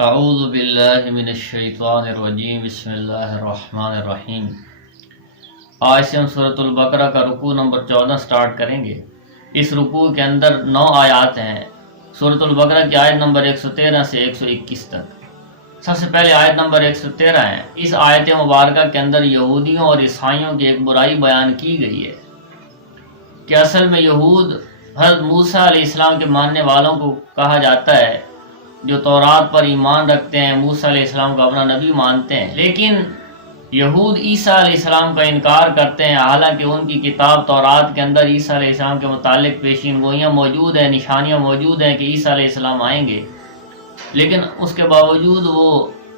اعوذ باللہ من الشیطان الرجیم بسم اللہ الرحمن الرحیم۔ آج سے ہم سورۃ البقرہ کا رکوع نمبر 14 سٹارٹ کریں گے۔ اس رکوع کے اندر 9 آیات ہیں۔ سورۃ البقرہ کی آیت نمبر 113 سے 121 تک۔ سب سے پہلے آیت نمبر 113 ہے۔ اس آیت مبارکہ کے اندر یہودیوں اور عیسائیوں کی ایک برائی بیان کی گئی ہے کہ اصل میں یہود حضرت موسیٰ علیہ السلام کے ماننے والوں کو کہا جاتا ہے جو تورات پر ایمان رکھتے ہیں، موسیٰ علیہ السلام کو اپنا نبی مانتے ہیں، لیکن یہود عیسیٰ علیہ السلام کا انکار کرتے ہیں، حالانکہ ان کی کتاب تورات کے اندر عیسیٰ علیہ السلام کے متعلق پیشین گوئیاں موجود ہیں، نشانیاں موجود ہیں کہ عیسیٰ علیہ السلام آئیں گے، لیکن اس کے باوجود وہ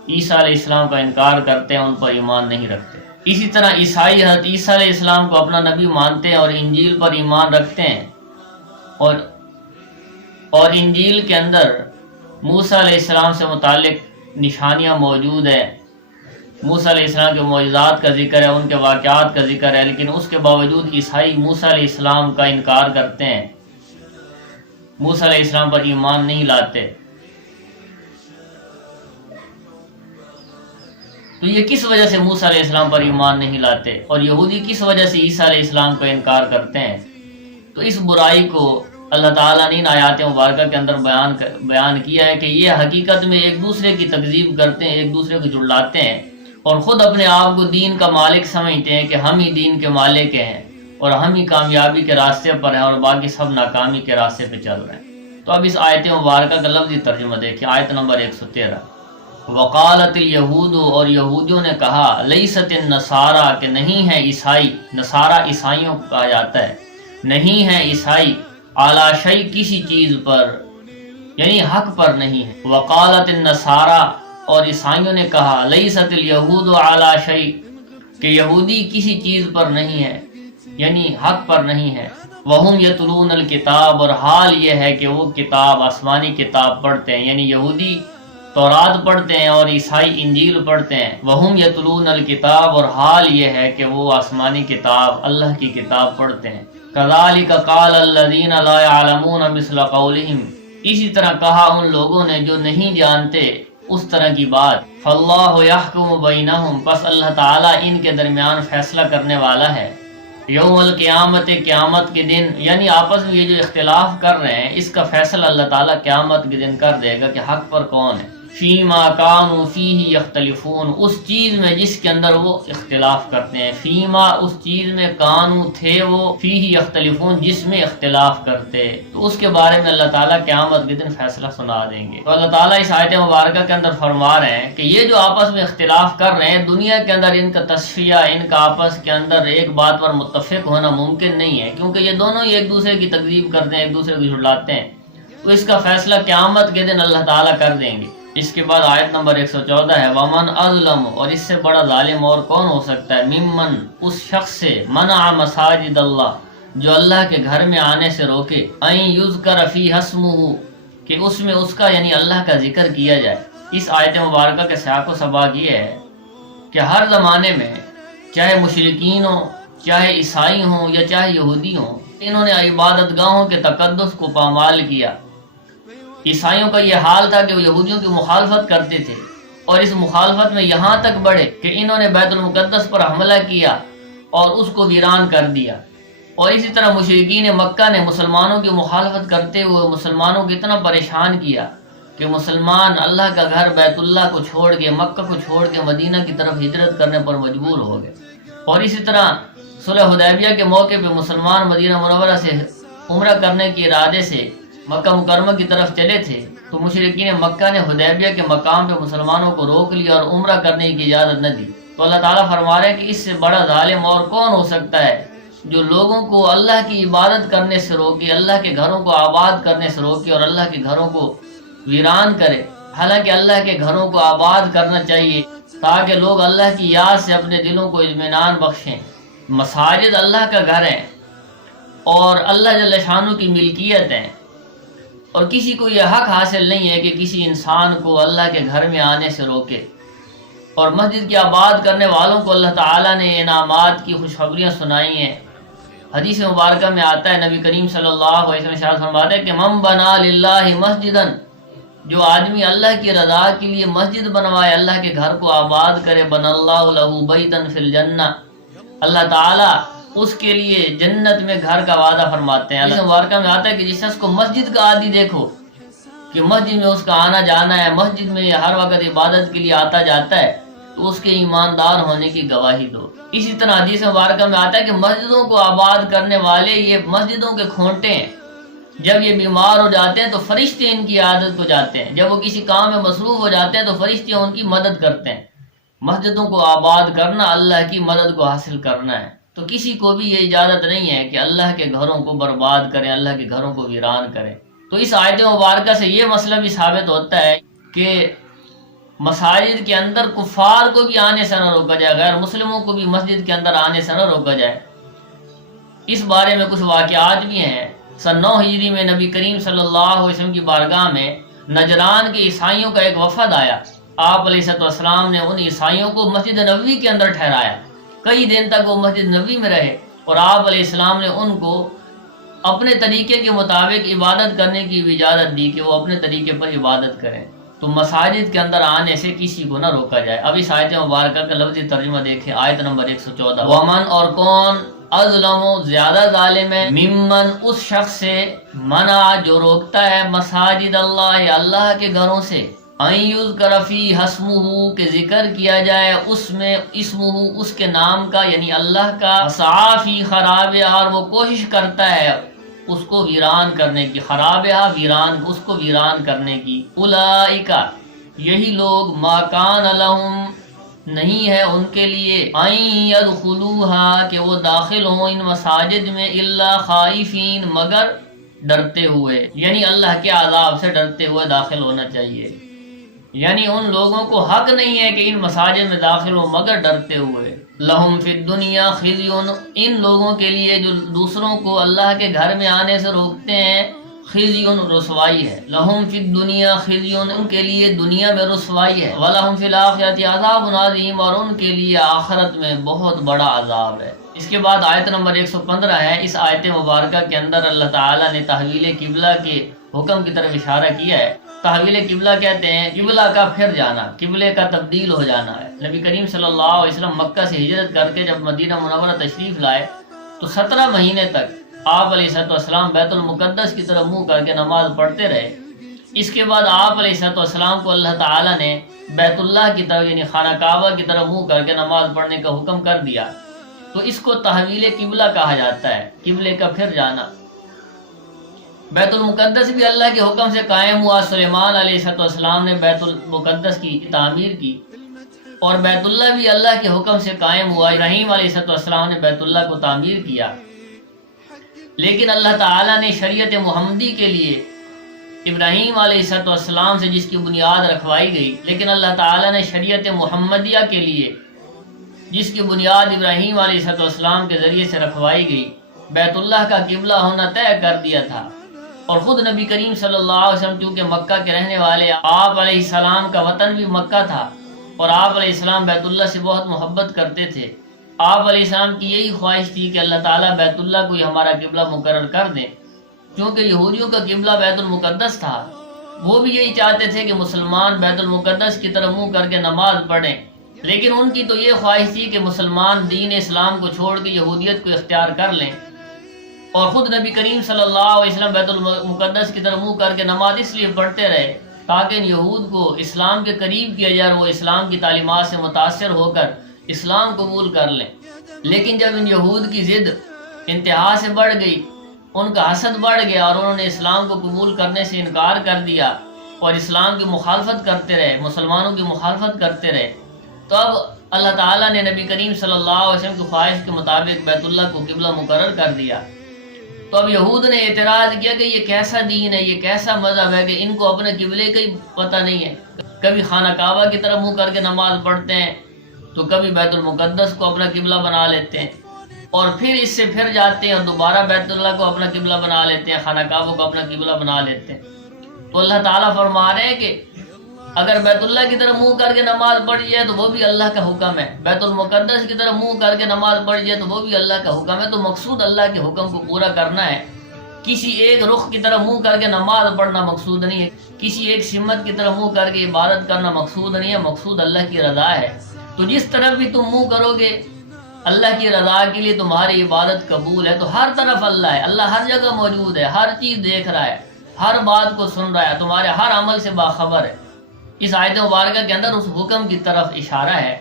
عیسیٰ علیہ السلام کا انکار کرتے ہیں، ان پر ایمان نہیں رکھتے۔ اسی طرح عیسائی حضرت عیسیٰ علیہ السلام کو اپنا نبی مانتے ہیں اور انجیل پر ایمان رکھتے ہیں، اور انجیل کے اندر موسیٰ علیہ السلام سے متعلق نشانیاں موجود ہیں، موسیٰ علیہ السلام کے معجزات کا ذکر ہے، ان کے واقعات کا ذکر ہے، لیکن اس کے باوجود عیسائی موسیٰ علیہ السلام کا انکار کرتے ہیں، موسیٰ علیہ السلام پر ایمان نہیں لاتے۔ تو یہ کس وجہ سے موسیٰ علیہ السلام پر ایمان نہیں لاتے اور یہودی کس وجہ سے عیسیٰ علیہ السلام کا انکار کرتے ہیں؟ تو اس برائی کو اللہ تعالیٰ نے ان آیات مبارکہ کے اندر بیان کیا ہے کہ یہ حقیقت میں ایک دوسرے کی تکذیب کرتے ہیں، ایک دوسرے کو جھٹلاتے ہیں اور خود اپنے آپ کو دین کا مالک سمجھتے ہیں کہ ہم ہی دین کے مالک ہیں اور ہم ہی کامیابی کے راستے پر ہیں اور باقی سب ناکامی کے راستے پہ چل رہے ہیں۔ تو اب اس آیت مبارکہ کا لفظی ترجمہ دیکھیں، آیت نمبر 113۔ وقالت الیہود، اور یہودیوں نے کہا، لیست النصارى، کہ نہیں ہے عیسائی، نصارہ عیسائیوں کو کہا جاتا ہے، نہیں ہے عیسائی، علی شیء، کسی چیز پر، یعنی حق پر نہیں ہے۔ وقالت النصارى، اور عیسائیوں نے کہا، لیست الیہود علی شیء، کہ یہودی کسی چیز پر نہیں ہے، یعنی حق پر نہیں ہے۔ وہم یتلون الکتاب، اور حال یہ ہے کہ وہ کتاب، آسمانی کتاب پڑھتے ہیں، یعنی یہودی تورات پڑھتے ہیں اور عیسائی انجیل پڑھتے ہیں۔ وہم یتلون الکتاب، اور حال یہ ہے کہ وہ آسمانی کتاب، اللہ کی کتاب پڑھتے ہیں۔ کذالک قال الذین لا یعلمون مثل قولہم، اسی طرح کہا ان لوگوں نے جو نہیں جانتے اس طرح کی بات۔ فاللہ یحکم بینہم، پس اللہ تعالیٰ ان کے درمیان فیصلہ کرنے والا ہے۔ یوم القیامت، قیامت کے دن، یعنی آپس میں یہ جو اختلاف کر رہے ہیں اس کا فیصلہ اللہ تعالیٰ قیامت کے دن کر دے گا کہ حق پر کون ہے۔ فیما کانوا فیہ یختلفون، اس چیز میں جس کے اندر وہ اختلاف کرتے ہیں، فیما، اس چیز میں، کانوا، تھے وہ، فیہ یختلفون، جس میں اختلاف کرتے، تو اس کے بارے میں اللہ تعالیٰ قیامت کے دن فیصلہ سنا دیں گے۔ تو اللہ تعالیٰ اس آیت مبارکہ کے اندر فرما رہے ہیں کہ یہ جو آپس میں اختلاف کر رہے ہیں، دنیا کے اندر ان کا تصفیہ، ان کا آپس کے اندر ایک بات پر متفق ہونا ممکن نہیں ہے، کیونکہ یہ دونوں ہی ایک دوسرے کی تکذیب کرتے ہیں، ایک دوسرے کو جھٹلاتے ہیں، تو اس کا فیصلہ قیامت کے دن اللہ تعالیٰ کر دیں گے۔ اس کے بعد آیت نمبر 114 ہے، ومن اظلم، اور اس سے بڑا ظالم اور کون ہو سکتا ہے، ممن، اس شخص سے، منع مساجد اللہ، جو اللہ کے گھر میں آنے سے روکے، ان یذکر فیہا اسمہ، کہ اس میں اس کا، یعنی اللہ کا ذکر کیا جائے۔ اس آیت مبارکہ کے سیاق و سباق یہ ہے کہ ہر زمانے میں، چاہے مشرکین ہوں، چاہے عیسائی ہوں یا چاہے یہودی ہوں، انہوں نے عبادت گاہوں کے تقدس کو پامال کیا۔ عیسائیوں کا یہ حال تھا کہ وہ یہودیوں کی مخالفت کرتے تھے اور اس مخالفت میں یہاں تک بڑھے کہ انہوں نے بیت المقدس پر حملہ کیا اور اس کو ویران کر دیا۔ اور اسی طرح مشرکین مکہ نے مسلمانوں کی مخالفت کرتے ہوئے مسلمانوں کو اتنا پریشان کیا کہ مسلمان اللہ کا گھر بیت اللہ کو چھوڑ کے، مکہ کو چھوڑ کے مدینہ کی طرف ہجرت کرنے پر مجبور ہو گئے۔ اور اسی طرح صلح حدیبیہ کے موقع پہ مسلمان مدینہ منورہ سے عمرہ کرنے کے ارادے سے مکہ مکرمہ کی طرف چلے تھے، تو مشرکین مکہ نے حدیبیہ کے مقام پہ مسلمانوں کو روک لیا اور عمرہ کرنے کی اجازت نہ دی۔ تو اللہ تعالیٰ فرما رہے ہیں کہ اس سے بڑا ظالم اور کون ہو سکتا ہے جو لوگوں کو اللہ کی عبادت کرنے سے روکے، اللہ کے گھروں کو آباد کرنے سے روکے اور اللہ کے گھروں کو ویران کرے۔ حالانکہ اللہ کے گھروں کو آباد کرنا چاہیے تاکہ لوگ اللہ کی یاد سے اپنے دلوں کو اطمینان بخشیں۔ مساجد اللہ کا گھر ہے اور اللہ جل شانہ کی ملکیت ہے، اور کسی کو یہ حق حاصل نہیں ہے کہ کسی انسان کو اللہ کے گھر میں آنے سے روکے۔ اور مسجد کی آباد کرنے والوں کو اللہ تعالیٰ نے انعامات کی خوشخبریاں سنائی ہیں۔ حدیث مبارکہ میں آتا ہے، نبی کریم صلی اللہ علیہ وسلم ارشاد فرماتے ہیں کہ من بنا للہ مسجدا، جو آدمی اللہ کی رضا کے لیے مسجد بنوائے، اللہ کے گھر کو آباد کرے، بن اللہ لہ بیتن فی الجنہ، اللہ تعالیٰ اس کے لیے جنت میں گھر کا وعدہ فرماتے ہیں۔ اللہ مبارکہ میں آتا ہے کہ جس شخص کو مسجد کا عادی دیکھو کہ مسجد میں اس کا آنا جانا ہے، مسجد میں ہر وقت عبادت کے لیے آتا جاتا ہے، تو اس کے ایماندار ہونے کی گواہی دو۔ اسی طرح حدیث مبارکہ میں آتا ہے کہ مسجدوں کو آباد کرنے والے یہ مسجدوں کے کھونٹے ہیں، جب یہ بیمار ہو جاتے ہیں تو فرشتے ان کی عادت کو جاتے ہیں، جب وہ کسی کام میں مصروف ہو جاتے ہیں تو فرشتے ان کی مدد کرتے ہیں۔ مسجدوں کو آباد کرنا اللہ کی مدد کو حاصل کرنا ہے، تو کسی کو بھی یہ اجازت نہیں ہے کہ اللہ کے گھروں کو برباد کریں، اللہ کے گھروں کو ویران کریں۔ تو اس آیت مبارکہ سے یہ مسئلہ بھی ثابت ہوتا ہے کہ مساجد کے اندر کفار کو بھی آنے سے نہ روکا جائے، غیر مسلموں کو بھی مسجد کے اندر آنے سے نہ روکا جائے۔ اس بارے میں کچھ واقعات بھی ہیں۔ سن 9 ہجری میں نبی کریم صلی اللہ علیہ وسلم کی بارگاہ میں نجران کے عیسائیوں کا ایک وفد آیا۔ آپ علیہ السلام نے ان عیسائیوں کو مسجد نبوی کے اندر ٹھہرایا، کئی دن تک وہ مسجد نبوی میں رہے، اور آپ علیہ السلام نے ان کو اپنے طریقے کے مطابق عبادت کرنے کی اجازت دی کہ وہ اپنے طریقے پر عبادت کریں۔ تو مساجد کے اندر آنے سے کسی کو نہ روکا جائے۔ اب اس آیت مبارکہ کا لفظی ترجمہ دیکھیں، آیت نمبر 114، ومن اور کون، اظلم زیادہ ظالم ہے، ممن اس شخص سے، منع جو روکتا ہے، مساجد اللہ اللہ کے گھروں سے، ان یذکر فیہ اسمہ کہ ذکر کیا جائے اس میں اسمہ اس کے نام کا، یعنی اللہ کا، سعی فی خرابہ اور وہ کوشش کرتا ہے اس کو ویران کرنے کی، خرابہ ویران، اس کو ویران کرنے کی، اولئک یہی لوگ، ما کان لہم نہیں ہے ان کے لیے، ان یدخلوها کہ وہ داخل ہوں ان مساجد میں، الا خائفین مگر ڈرتے ہوئے، یعنی اللہ کے عذاب سے ڈرتے ہوئے داخل ہونا چاہیے۔ یعنی ان لوگوں کو حق نہیں ہے کہ ان مساجد میں داخل ہوں مگر ڈرتے ہوئے۔ لہم فی الدنیا خزی، ان لوگوں کے لیے جو دوسروں کو اللہ کے گھر میں آنے سے روکتے ہیں، خزی رسوائی ہے۔ لہم فی الدنیا خزی، ان کے لیے دنیا میں رسوائی ہے، ولہم فی الآخرۃ عذاب عظیم، اور ان کے لیے آخرت میں بہت بڑا عذاب ہے۔ اس کے بعد آیت نمبر 115 ہے۔ اس آیت مبارکہ کے اندر اللہ تعالیٰ نے تحویل قبلہ کے حکم کی طرف اشارہ کیا ہے۔ تحویل قبلہ کہتے ہیں قبلہ کا پھر جانا، قبلے کا تبدیل ہو جانا ہے۔ نبی کریم صلی اللہ علیہ وسلم مکہ سے ہجرت کر کے جب مدینہ منورہ تشریف لائے تو 17 مہینے تک آپ علیہ السلام بیت المقدس کی طرف منہ کر کے نماز پڑھتے رہے۔ اس کے بعد آپ علیہ السلام کو اللہ تعالیٰ نے بیت اللہ کی طرف یعنی خانہ کعبہ کی طرف منہ کر کے نماز پڑھنے کا حکم کر دیا، تو اس کو تحویل قبلہ کہا جاتا ہے، قبلے کا پھر جانا۔ بیت المقدس بھی اللہ کے حکم سے قائم ہوا، سلیمان علیہ السلام نے بیت المقدس کی تعمیر کی، اور بیت اللہ بھی اللہ کے حکم سے قائم ہوا، ابراہیم علیہ السلام نے بیت اللہ کو تعمیر کیا۔ لیکن اللہ تعالیٰ نے شریعت محمدی کے لیے ابراہیم علیہ السلام سے جس کی بنیاد رکھوائی گئی، لیکن اللہ تعالیٰ نے شریعت محمدیہ کے لیے جس کی بنیاد ابراہیم علیہ السلام کے ذریعے سے رکھوائی گئی، بیت اللہ کا قبلہ ہونا طے کر دیا تھا۔ اور خود نبی کریم صلی اللہ علیہ وسلم چونکہ مکہ کے رہنے والے، آپ علیہ السلام کا وطن بھی مکہ تھا، اور آپ علیہ السلام بیت اللہ سے بہت محبت کرتے تھے۔ آپ علیہ السلام کی یہی خواہش تھی کہ اللہ تعالیٰ بیت اللہ کو ہی ہمارا قبلہ مقرر کر دیں، کیونکہ یہودیوں کا قبلہ بیت المقدس تھا۔ وہ بھی یہی چاہتے تھے کہ مسلمان بیت المقدس کی طرف منہ کر کے نماز پڑھیں، لیکن ان کی تو یہ خواہش تھی کہ مسلمان دین اسلام کو چھوڑ کے یہودیت کو اختیار کر لیں۔ اور خود نبی کریم صلی اللہ علیہ وسلم بیت المقدس کی طرف منہ کر کے نماز اس لیے پڑھتے رہے تاکہ ان یہود کو اسلام کے قریب کیا جائے، وہ اسلام کی تعلیمات سے متاثر ہو کر اسلام قبول کر لیں۔ لیکن جب ان یہود کی ضد انتہا سے بڑھ گئی، ان کا حسد بڑھ گیا، اور انہوں نے اسلام کو قبول کرنے سے انکار کر دیا اور اسلام کی مخالفت کرتے رہے، مسلمانوں کی مخالفت کرتے رہے، تو اب اللہ تعالیٰ نے نبی کریم صلی اللہ علیہ وسلم کی خواہش کے مطابق بیت اللہ کو قبلہ مقرر کر دیا۔ تو اب یہود نے اعتراض کیا کہ یہ کیسا دین ہے، یہ کیسا مذہب ہے کہ ان کو اپنے قبلے کا ہی پتہ نہیں ہے، کبھی خانہ کعبہ کی طرف منہ کر کے نماز پڑھتے ہیں تو کبھی بیت المقدس کو اپنا قبلہ بنا لیتے ہیں، اور پھر اس سے پھر جاتے ہیں اور دوبارہ بیت اللہ کو اپنا قبلہ بنا لیتے ہیں، خانہ کعبہ کو اپنا قبلہ بنا لیتے ہیں۔ تو اللہ تعالیٰ فرما رہے ہیں کہ اگر بیت اللہ کی طرف منہ کر کے نماز پڑھ جائے تو وہ بھی اللہ کا حکم ہے، بیت المقدس کی طرف منہ کر کے نماز پڑھ جائے تو وہ بھی اللہ کا حکم ہے۔ تو مقصود اللہ کے حکم کو پورا کرنا ہے، کسی ایک رخ کی طرف منہ کر کے نماز پڑھنا مقصود نہیں ہے، کسی ایک سمت کی طرف منہ کر کے عبادت کرنا مقصود نہیں ہے، مقصود اللہ کی رضا ہے۔ تو جس طرف بھی تم منہ کرو گے اللہ کی رضا کے لیے تمہاری عبادت قبول ہے۔ تو ہر طرف اللہ ہے، اللہ ہر جگہ موجود ہے، ہر چیز دیکھ رہا ہے، ہر بات کو سن رہا ہے، تمہارے ہر عمل سے باخبر ہے۔ اس آیت مبارکہ کے اندر اس حکم کی طرف اشارہ ہے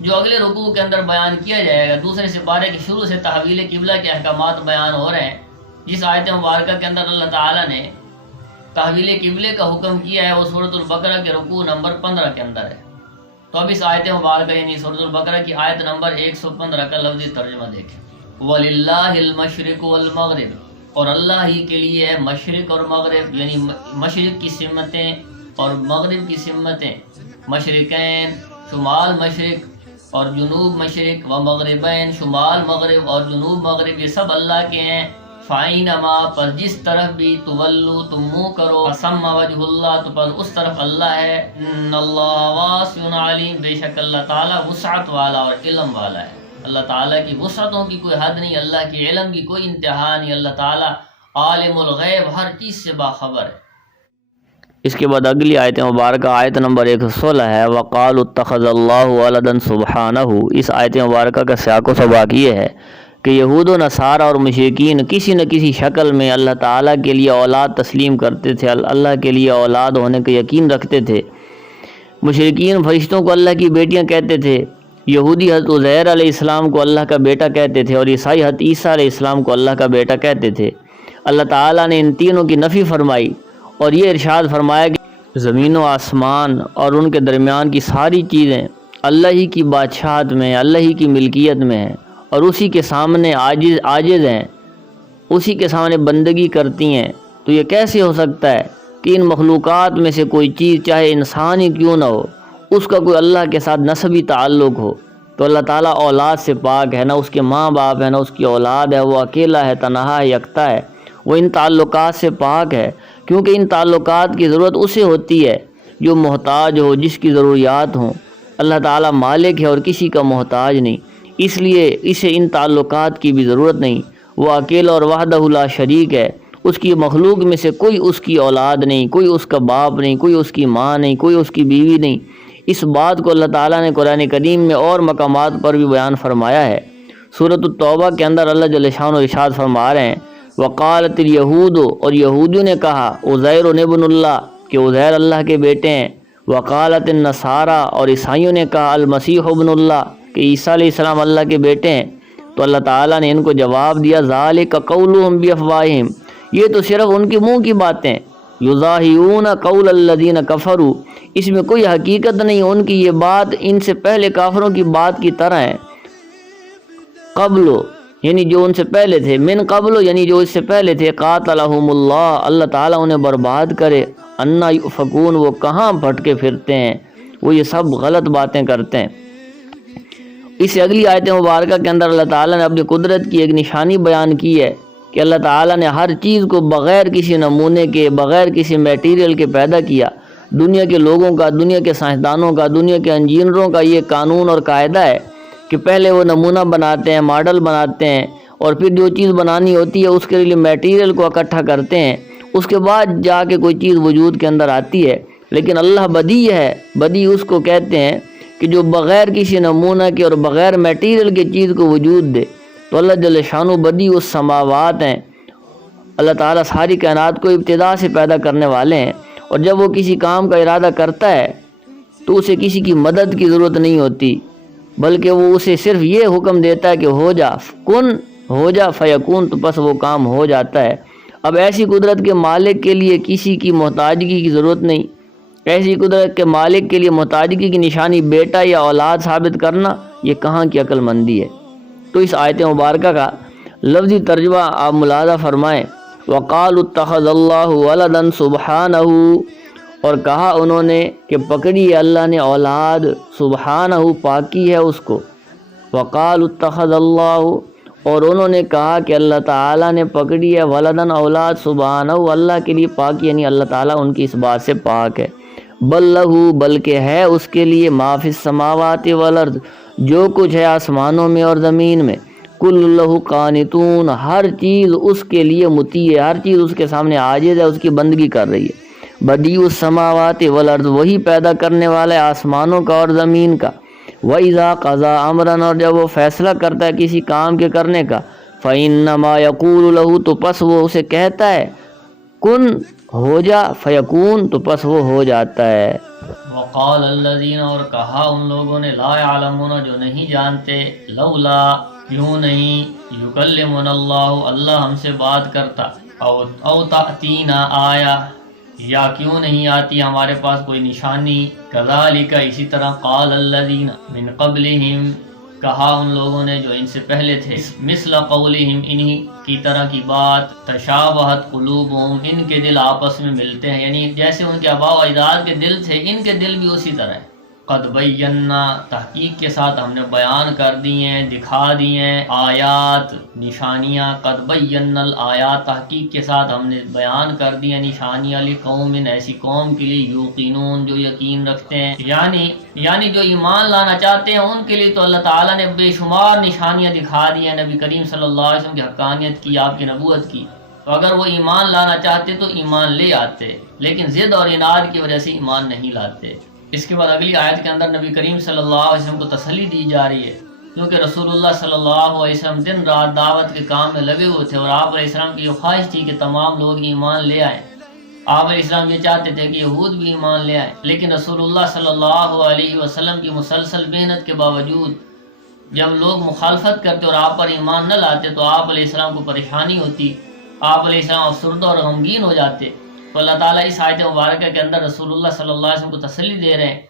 جو اگلے رکوع کے اندر بیان کیا جائے گا۔ دوسرے سپارے کے شروع سے تحویل قبلہ کے احکامات بیان ہو رہے ہیں۔ جس آیت مبارکہ کے اندر اللہ تعالیٰ نے تحویل قبلے کا حکم کیا ہے وہ سورۃ البقرہ کے رکوع نمبر 15 کے اندر ہے۔ تو اب اس آیت مبارکہ یعنی سورۃ البقرہ کی آیت نمبر 115 کا لفظی ترجمہ دیکھیں۔ وَلِلَّهِ الْمَشْرِقُ وَالْمَغْرِبُ، اور اللہ ہی کے لیے ہے مشرق اور مغرب، یعنی مشرق کی سمتیں اور مغرب کی سمتیں، مشرقین شمال مشرق اور جنوب مشرق، و مغربین شمال مغرب اور جنوب مغرب، یہ سب اللہ کے ہیں۔ فَأَيْنَمَا، پر جس طرف بھی تولو تم منہ کرو، فَثَمَّ وَجْهُ اللَّهِ، تو پر اس طرف اللہ ہے۔ إِنَّ اللَّهَ وَاسِعٌ عَلِيمٌ، بے شک اللہ تعالیٰ وسعت والا اور علم والا ہے۔ اللہ تعالیٰ کی وسعتوں کی کوئی حد نہیں، اللہ کی علم کی کوئی انتہا نہیں، اللہ تعالیٰ عالم الغیب، ہر چیز سے باخبر ہے۔ اس کے بعد اگلی آیت مبارکہ آیت نمبر 116 ہے، وَقَالُوا اتَّخَذَ اللَّهُ وَلَدًا سُبْحَانَهُ۔ اس آیت مبارکہ کا سیاق و سباق یہ ہے کہ یہود و نصارہ اور مشرکین کسی نہ کسی شکل میں اللہ تعالیٰ کے لیے اولاد تسلیم کرتے تھے، اللہ کے لیے اولاد ہونے کا یقین رکھتے تھے۔ مشرکین فرشتوں کو اللہ کی بیٹیاں کہتے تھے، یہودی حضرت عزیر علیہ السلام کو اللہ کا بیٹا کہتے تھے، اور عیسائی حضرت عیسیٰ علیہ السلام کو اللہ کا بیٹا کہتے تھے۔ اللہ تعالیٰ نے ان تینوں کی نفی فرمائی اور یہ ارشاد فرمایا کہ زمین و آسمان اور ان کے درمیان کی ساری چیزیں اللہ ہی کی بادشاہت میں، اللہ ہی کی ملکیت میں ہیں، اور اسی کے سامنے عاجز ہیں، اسی کے سامنے بندگی کرتی ہیں۔ تو یہ کیسے ہو سکتا ہے کہ ان مخلوقات میں سے کوئی چیز، چاہے انسان ہی کیوں نہ ہو، اس کا کوئی اللہ کے ساتھ نسبی تعلق ہو؟ تو اللہ تعالیٰ اولاد سے پاک ہے، نہ اس کے ماں باپ ہے، نہ اس کی اولاد ہے، وہ اکیلا ہے، تنہا ہے، یکتا ہے، وہ ان تعلقات سے پاک ہے، کیونکہ ان تعلقات کی ضرورت اسے ہوتی ہے جو محتاج ہو، جس کی ضروریات ہوں۔ اللہ تعالیٰ مالک ہے اور کسی کا محتاج نہیں، اس لیے اسے ان تعلقات کی بھی ضرورت نہیں۔ وہ اکیلا اور وحدہ لا شریک ہے، اس کی مخلوق میں سے کوئی اس کی اولاد نہیں، کوئی اس کا باپ نہیں، کوئی اس کی ماں نہیں، کوئی اس کی بیوی نہیں۔ اس بات کو اللہ تعالیٰ نے قرآن کریم میں اور مقامات پر بھی بیان فرمایا ہے۔ سورۃ التوبہ کے اندر اللہ جل شانہ ارشاد فرما رہے ہیں، وقالت الیہود، اور یہودیوں نے کہا، عزیر ابن اللہ، کہ عزیر اللہ کے بیٹے ہیں۔ وقالت النصارى، اور عیسائیوں نے کہا، المسیح ابن اللہ، کہ عیسیٰ علیہ السلام اللہ کے بیٹے ہیں۔ تو اللہ تعالیٰ نے ان کو جواب دیا، ذالک قولہم بافواہہم، یہ تو صرف ان کے منہ کی باتیں، یضاہئون قول الذین کفروا، اس میں کوئی حقیقت نہیں، ان کی یہ بات ان سے پہلے کافروں کی بات کی طرح ہے۔ قبل، یعنی جو ان سے پہلے تھے، من قبل، یعنی جو اس سے پہلے تھے، قاتلہم اللہ، اللہ تعالیٰ انہیں برباد کرے، انا یؤفکون، وہ کہاں بھٹکے پھرتے ہیں، وہ یہ سب غلط باتیں کرتے ہیں۔ اس سے اگلی آیت مبارکہ کے اندر اللہ تعالیٰ نے اپنی قدرت کی ایک نشانی بیان کی ہے کہ اللہ تعالیٰ نے ہر چیز کو بغیر کسی نمونے کے، بغیر کسی میٹیریل کے پیدا کیا۔ دنیا کے لوگوں کا، دنیا کے سائنسدانوں کا، دنیا کے انجینئروں کا یہ قانون اور قاعدہ ہے کہ پہلے وہ نمونہ بناتے ہیں، ماڈل بناتے ہیں، اور پھر جو چیز بنانی ہوتی ہے اس کے لیے میٹیریل کو اکٹھا کرتے ہیں، اس کے بعد جا کے کوئی چیز وجود کے اندر آتی ہے۔ لیکن اللہ بدیع ہے، بدیع اس کو کہتے ہیں کہ جو بغیر کسی نمونہ کے اور بغیر میٹیریل کی چیز کو وجود دے۔ تو اللہ جل شانہ بدیع السماوات ہیں، اللہ تعالیٰ ساری کائنات کو ابتدا سے پیدا کرنے والے ہیں، اور جب وہ کسی کام کا ارادہ کرتا ہے تو اسے کسی کی مدد کی ضرورت نہیں ہوتی، بلکہ وہ اسے صرف یہ حکم دیتا ہے کہ ہو جا، کن ہو جا فیکون، تو بس وہ کام ہو جاتا ہے۔ اب ایسی قدرت کے مالک کے لیے کسی کی محتاجگی کی ضرورت نہیں، ایسی قدرت کے مالک کے لیے محتاجگی کی نشانی بیٹا یا اولاد ثابت کرنا، یہ کہاں کی عقل مندی ہے۔ تو اس آیت مبارکہ کا لفظی ترجمہ آپ ملاحظہ فرمائیں، وقالوا اتخذ اللہ ولدا سبحانہ، اور کہا انہوں نے کہ پکڑی ہے اللہ نے اولاد، سبحانہ پاکی ہے اس کو۔ وقالوا اتخذ اللہ، اور انہوں نے کہا کہ اللہ تعالیٰ نے پکڑی ہے ولدن اولاد، سبحانہ اللہ کے لیے پاک، یعنی اللہ تعالیٰ ان کی اس بات سے پاک ہے۔ بل لہو، بلکہ ہے اس کے لیے ما فی السماوات والارض، جو کچھ ہے آسمانوں میں اور زمین میں، کل لہ قانتون، ہر چیز اس کے لیے مطیع ہے، ہر چیز اس کے سامنے عاجز ہے، اس کی بندگی کر رہی ہے۔ بدیع السماوات والارض، وہی پیدا کرنے والا ہے آسمانوں کا اور زمین کا۔ وَإِذَا قَضَىٰ أَمْرًا، اور جب وہ فیصلہ کرتا ہے کسی کام کے کرنے کا، فَإِنَّمَا يَقُولُ لَهُ، تو پس وہ اسے کہتا ہے کن ہو جا، فیکون، تو پس وہ ہو جاتا ہے۔ وقال الذین، اور کہا ان لوگوں نے، لا يعلمون، جو نہیں جانتے، لولا، کیوں نہیں، یکلمنا اللہ، اللہ ہم سے بات کرتا، او تأتینا آیا، یا کیوں نہیں آتی ہمارے پاس کوئی نشانی، کذالک، اسی طرح، قال الذین من قبلہم، کہا ان لوگوں نے جو ان سے پہلے تھے، مثل قولہم، انہی کی طرح کی بات، تشابہت قلوبہم، ان کے دل آپس میں ملتے ہیں، یعنی جیسے ان کے آباء و اجداد کے دل تھے، ان کے دل بھی اسی طرح ہیں۔ قد بینا، تحقیق کے ساتھ ہم نے بیان کر دی ہیں، دکھا دی ہیں، آیات، نشانیاں، قد بینا الآیات، تحقیق کے ساتھ ہم نے بیان کر دی ہیں نشانیاں، لقوم، ایسی قوم کے لیے، یوقنون، جو یقین رکھتے ہیں، یعنی جو ایمان لانا چاہتے ہیں ان کے لیے تو اللہ تعالیٰ نے بے شمار نشانیاں دکھا دی ہیں، نبی کریم صلی اللہ علیہ وسلم کی حقانیت کی، آپ کی نبوت کی، تو اگر وہ ایمان لانا چاہتے تو ایمان لے آتے، لیکن ضد اور اناد کی وجہ سے ایمان نہیں لاتے۔ اس کے بعد اگلی آیت کے اندر نبی کریم صلی اللہ علیہ وسلم کو تسلی دی جا رہی ہے، کیونکہ رسول اللہ صلی اللہ علیہ وسلم دن رات دعوت کے کام میں لگے ہوئے تھے، اور آپ علیہ السلام کی یہ خواہش تھی کہ تمام لوگ ایمان لے آئیں۔ آپ علیہ السلام یہ چاہتے تھے کہ یہود بھی ایمان لے آئیں، لیکن رسول اللہ صلی اللہ علیہ وسلم کی مسلسل محنت کے باوجود جب لوگ مخالفت کرتے اور آپ پر ایمان نہ لاتے تو آپ علیہ السلام کو پریشانی ہوتی، آپ علیہ السلام افسردہ اور غمگین ہو جاتے۔ تو اللہ تعالیٰ اس آیت مبارکہ کے اندر رسول اللہ صلی اللہ علیہ وسلم کو تسلی دے رہے ہیں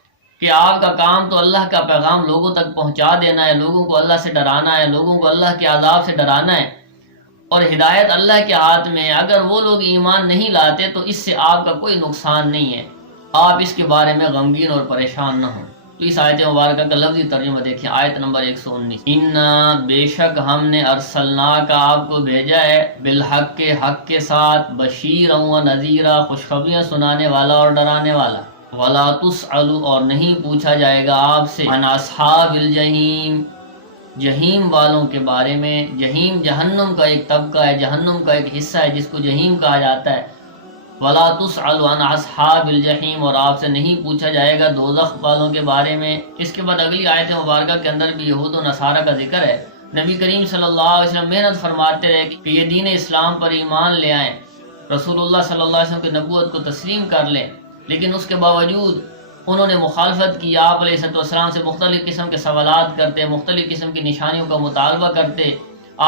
کہ آپ کا کام تو اللہ کا پیغام لوگوں تک پہنچا دینا ہے، لوگوں کو اللہ سے ڈرانا ہے، لوگوں کو اللہ کے عذاب سے ڈرانا ہے، اور ہدایت اللہ کے ہاتھ میں ہے۔ اگر وہ لوگ ایمان نہیں لاتے تو اس سے آپ کا کوئی نقصان نہیں ہے، آپ اس کے بارے میں غمگین اور پریشان نہ ہوں۔ تو اس آیت مبارکہ کا لفظی ترجمہ دیکھیں، آیت نمبر 119، اِنَّا، بے شک ہم نے، ارسلناک، آپ کو بھیجا ہے، بالحق، حق کے ساتھ، بشیرا و نذیرا، خوشخبریاں سنانے والا اور ڈرانے والا، ولا تسأل، اور نہیں پوچھا جائے گا آپ سے، عن اصحاب الجحیم، جہیم والوں کے بارے میں۔ جہیم جہنم کا ایک طبقہ ہے، جہنم کا ایک حصہ ہے جس کو جہیم کہا جاتا ہے۔ ولا تسأل عن اصحاب الجحیم، اور آپ سے نہیں پوچھا جائے گا دوزخ والوں کے بارے میں۔ اس کے بعد اگلی آیت مبارکہ کے اندر بھی یہود و نصارہ کا ذکر ہے۔ نبی کریم صلی اللہ علیہ وسلم محنت فرماتے رہے کہ یہ دین اسلام پر ایمان لے آئیں، رسول اللہ صلی اللہ علیہ وسلم کی نبوت کو تسلیم کر لیں، لیکن اس کے باوجود انہوں نے مخالفت کی۔ آپ علیہ السلام سے مختلف قسم کے سوالات کرتے، مختلف قسم کی نشانیوں کا مطالبہ کرتے،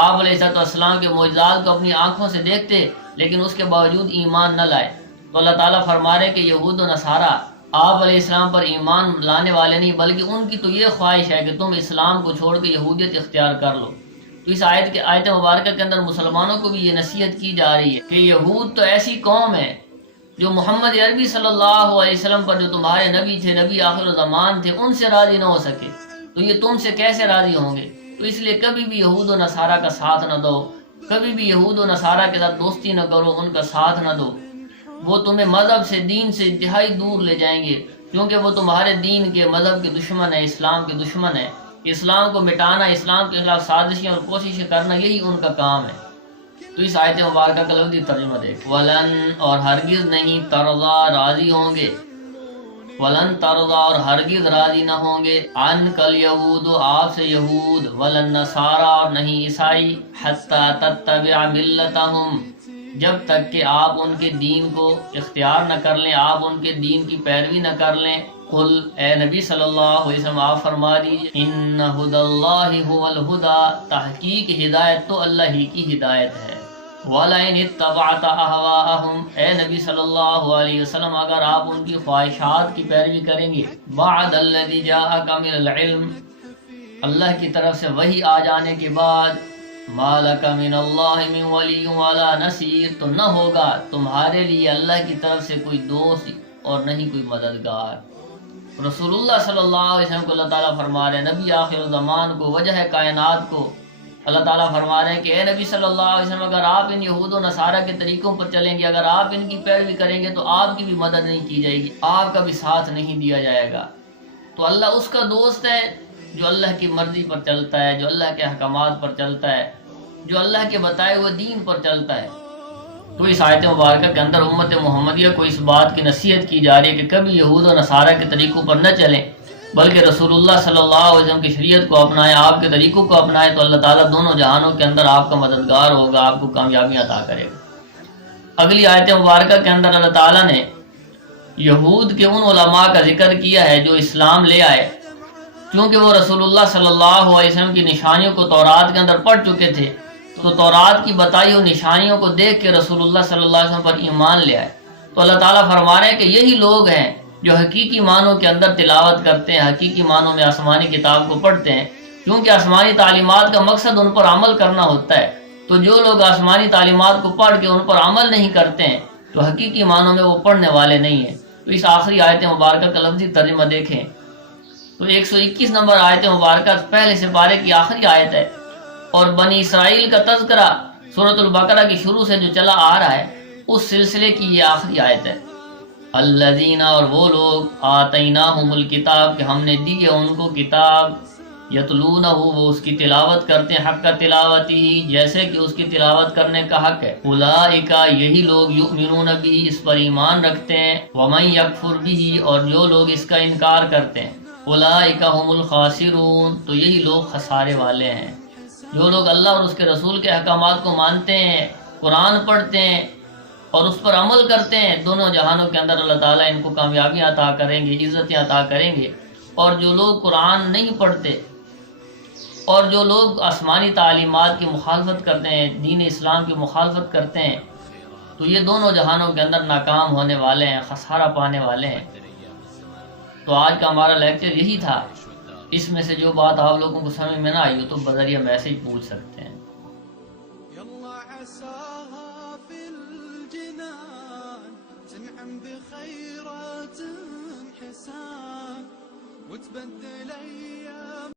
آپ علیہ السلام کے معجزات کو اپنی آنکھوں سے دیکھتے، لیکن اس کے باوجود ایمان نہ لائے۔ تو اللہ تعالیٰ فرما رہے کہ یہود و نصارہ آپ علیہ السلام پر ایمان لانے والے نہیں، بلکہ ان کی تو یہ خواہش ہے کہ تم اسلام کو چھوڑ کے یہودیت اختیار کر لو۔ تو اس آیت مبارکہ کے اندر مسلمانوں کو بھی یہ نصیحت کی جا رہی ہے کہ یہود تو ایسی قوم ہے جو محمد عربی صلی اللہ علیہ وسلم پر، جو تمہارے نبی تھے، نبی آخر الزمان تھے، ان سے راضی نہ ہو سکے تو یہ تم سے کیسے راضی ہوں گے؟ تو اس لیے کبھی بھی یہود و نصارہ کا ساتھ نہ دو، کبھی بھی یہود و نصارہ کے ساتھ دوستی نہ کرو، ان کا ساتھ نہ دو۔ وہ تمہیں مذہب سے، دین سے انتہائی دور لے جائیں گے، کیونکہ وہ تمہارے دین کے، مذہب کے دشمن ہے، اسلام کے دشمن ہے۔ اسلام کو مٹانا، اسلام کے خلاف سازشیں اور کوششیں کرنا، یہی ان کا کام ہے۔ تو اس آیت مبارکہ کا لفظی ترجمہ دیکھ، ولن، اور ہرگز نہیں، ترضا، راضی ہوں گے، ولن ترضا، اور ہرگز راضی نہ ہوں گے، عنک الیہود، آپ سے یہود، ولن نصارا، اور نہیں عیسائی، حتی تتبع ملتہم، جب تک کہ آپ ان کے دین کو اختیار نہ کر لیں، آپ ان کے دین کی پیروی نہ کر لیں۔ قل، اے نبی صلی اللہ علیہ وسلم آپ فرما دیجئے، ان ھدی اللہ ھو الھدی، تحقیق ہدایت تو اللہ ہی کی ہدایت ہے۔ وَلَئِنِ اتَّبَعْتَ أَهْوَاءَهُمْ، اے نبی صلی اللہ علیہ وسلم اگر آپ ان کی خواہشات کی پیروی کریں گے، بَعْدَ الَّذِي جَاءَكَ مِنَ الْعِلْمِ، اللہ کی طرف سے وحی آ جانے کے بعد، مَا لَكَ مِنَ اللَّهِ مِنْ وَلِيٍّ وَلَا نَصِيرٍ، تو نہ ہوگا تمہارے لیے اللہ کی طرف سے کوئی دوست اور نہیں کوئی مددگار۔ رسول اللہ صلی اللہ علیہ وسلم کو اللہ تعالیٰ فرما رہے ہیں، نبی آخر الزمان کو، وجہ کائنات کو اللہ تعالیٰ فرما رہے ہیں کہ اے نبی صلی اللہ علیہ وسلم اگر آپ ان یہود و نصارہ کے طریقوں پر چلیں گے، اگر آپ ان کی پیروی کریں گے تو آپ کی بھی مدد نہیں کی جائے گی، آپ کا بھی ساتھ نہیں دیا جائے گا۔ تو اللہ اس کا دوست ہے جو اللہ کی مرضی پر چلتا ہے، جو اللہ کے احکامات پر چلتا ہے، جو اللہ کے بتائے ہوئے دین پر چلتا ہے۔ تو اس آیت مبارکہ کے اندر امت محمدیہ کو اس بات کی نصیحت کی جا رہی ہے کہ کبھی یہود و نصارہ کے طریقوں پر نہ چلیں، بلکہ رسول اللہ صلی اللہ علیہ وسلم کی شریعت کو اپنائیں، آپ کے طریقوں کو اپنائیں، تو اللہ تعالیٰ دونوں جہانوں کے اندر آپ کا مددگار ہوگا، آپ کو کامیابیاں عطا کرے گا۔ اگلی آیت مبارکہ کے اندر اللہ تعالیٰ نے یہود کے ان علماء کا ذکر کیا ہے جو اسلام لے آئے، کیونکہ وہ رسول اللہ صلی اللہ علیہ وسلم کی نشانیوں کو تورات کے اندر پڑھ چکے تھے، تو تورات کی بتائی ہوئی نشانیوں کو دیکھ کے رسول اللہ صلی اللہ علیہ وسلم پر ایمان لے آئے۔ تو اللہ تعالیٰ فرما رہے ہیں کہ یہی لوگ ہیں جو حقیقی معنوں کے اندر تلاوت کرتے ہیں، حقیقی معنوں میں آسمانی کتاب کو پڑھتے ہیں، کیونکہ آسمانی تعلیمات کا مقصد ان پر عمل کرنا ہوتا ہے۔ تو جو لوگ آسمانی تعلیمات کو پڑھ کے ان پر عمل نہیں کرتے ہیں تو حقیقی معنوں میں وہ پڑھنے والے نہیں ہیں۔ تو اس آخری آیت مبارکہ کا لفظی ترجمہ دیکھیں تو 121 نمبر آیت مبارکہ پہلے سپارے کی آخری آیت ہے، اور بنی اسرائیل کا تذکرہ سورۃ البقرہ کی شروع سے جو چلا آ رہا ہے اس سلسلے کی یہ آخری آیت ہے۔ الذین، اور وہ لوگ آتیناہم الکتاب، کہ ہم نے دی ہے ان کو کتاب، یتلونہ، وہ اس کی تلاوت کرتے ہیں، حق کا تلاوتی، جیسے کہ اس کی تلاوت کرنے کا حق ہے۔ اولئک، یہی لوگ، یؤمنون بہ، اس پر ایمان رکھتے ہیں، ومن یکفر بہ، اور جو لوگ اس کا انکار کرتے ہیں، اولئک هم الخاسرون، تو یہی لوگ خسارے والے ہیں۔ جو لوگ اللہ اور اس کے رسول کے احکامات کو مانتے ہیں، قرآن پڑھتے ہیں اور اس پر عمل کرتے ہیں، دونوں جہانوں کے اندر اللہ تعالیٰ ان کو کامیابیاں عطا کریں گے، عزتیں عطا کریں گے۔ اور جو لوگ قرآن نہیں پڑھتے اور جو لوگ آسمانی تعلیمات کی مخالفت کرتے ہیں، دین اسلام کی مخالفت کرتے ہیں، تو یہ دونوں جہانوں کے اندر ناکام ہونے والے ہیں، خسارہ پانے والے ہیں۔ تو آج کا ہمارا لیکچر یہی تھا۔ اس میں سے جو بات آپ لوگوں کو سمجھ میں نہ آئی ہو تو بذریعہ میسج پوچھ سکتے ہیں۔ يلا عساها في الجنان تنعم بخيرات حسان وتبدل أيام